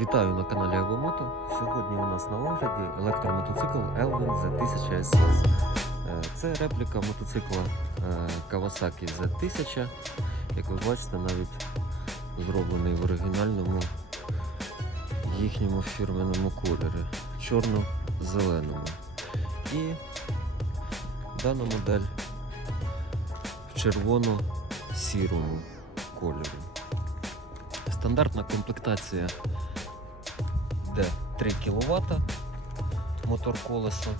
Вітаю на каналі Евомото. Сьогодні у нас на огляді електромотоцикл Elvin Z1000 SS. Е, Це репліка мотоцикла е, Kawasaki Z1000. Як ви бачите, навіть зроблений в оригінальному їхньому фірменому кольорі чорно-зеленому. І дана модель в червоно-сірому кольору. Стандартна комплектація де 3 кВт мотор колеса.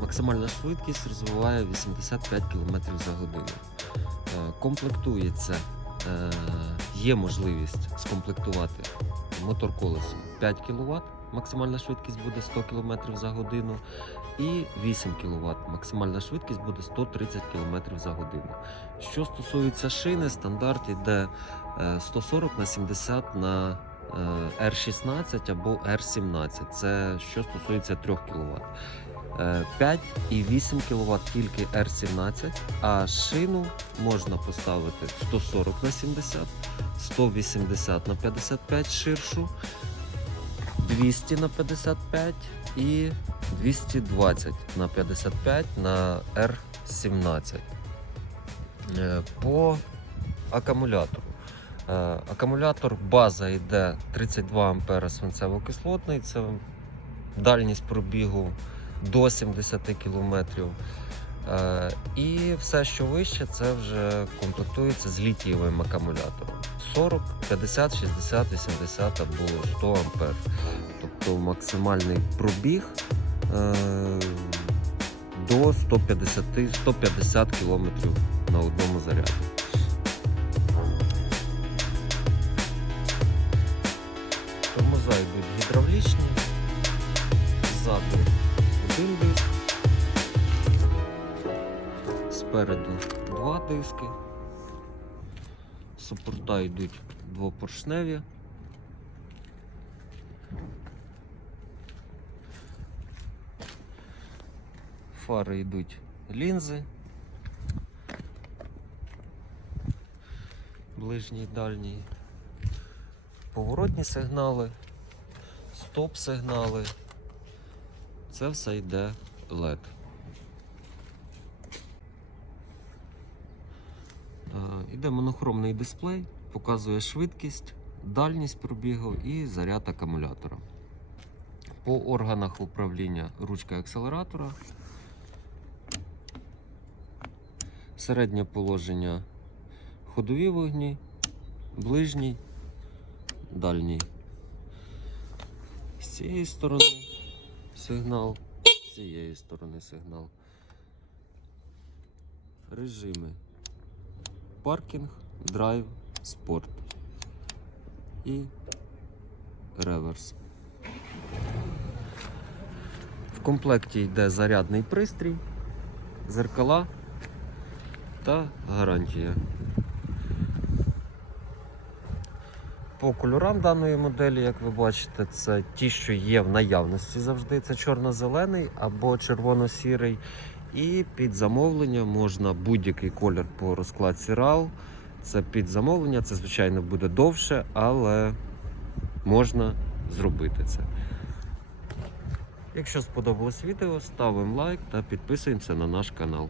Максимальна швидкість розвиває 85 км за годину. Е, Комплектується, є можливість скомплектувати мотор колесом 5 кВт, максимальна швидкість буде 100 км за годину, і 8 кВт, максимальна швидкість буде 130 км за годину. Що стосується шини, стандарт йде е, 140 на 70 на е, R16 або R17. Це що стосується 3 кВт. 5 і 8 кВт тільки R17, а шину можна поставити 140 на 70, 180 на 55 ширшу, 200 на 55 і 220 на 55 на R17. Е, По акумулятору. Е, Акумулятор база йде 32 А свинцево-кислотний. Це дальність пробігу до 70 км. Е, І все, що вище, це вже комплектується з літієвим акумулятором. 40, 50, 60, 80 або 100 ампер. Тобто максимальний пробіг е, до 150, 150 км на одному заряді. Тормоза йдуть гідравлічні, ззаду один диск, спереду два диски, супорта йдуть двопоршневі. Фари йдуть лінзи. Ближній, дальній. Поворотні сигнали, стоп-сигнали. Це все йде LED. Е, Іде монохромний дисплей, показує швидкість, дальність пробігу і заряд акумулятора. По органах управління ручка акселератора. Середнє положення ходові вогні, ближній, дальній. З цієї сторони сигнал, з цієї сторони сигнал. Режими. Паркінг, драйв, спорт і реверс. В комплекті йде зарядний пристрій, зеркала та гарантія. По кольорам даної моделі, як ви бачите, це ті, що є в наявності завжди. Це чорно-зелений або червоно-сірий. І під замовлення можна будь-який колір по розкладці RAL. Це під замовлення, це, звичайно, буде довше, але можна зробити це. Якщо сподобалось відео, ставимо лайк та підписуємося на наш канал.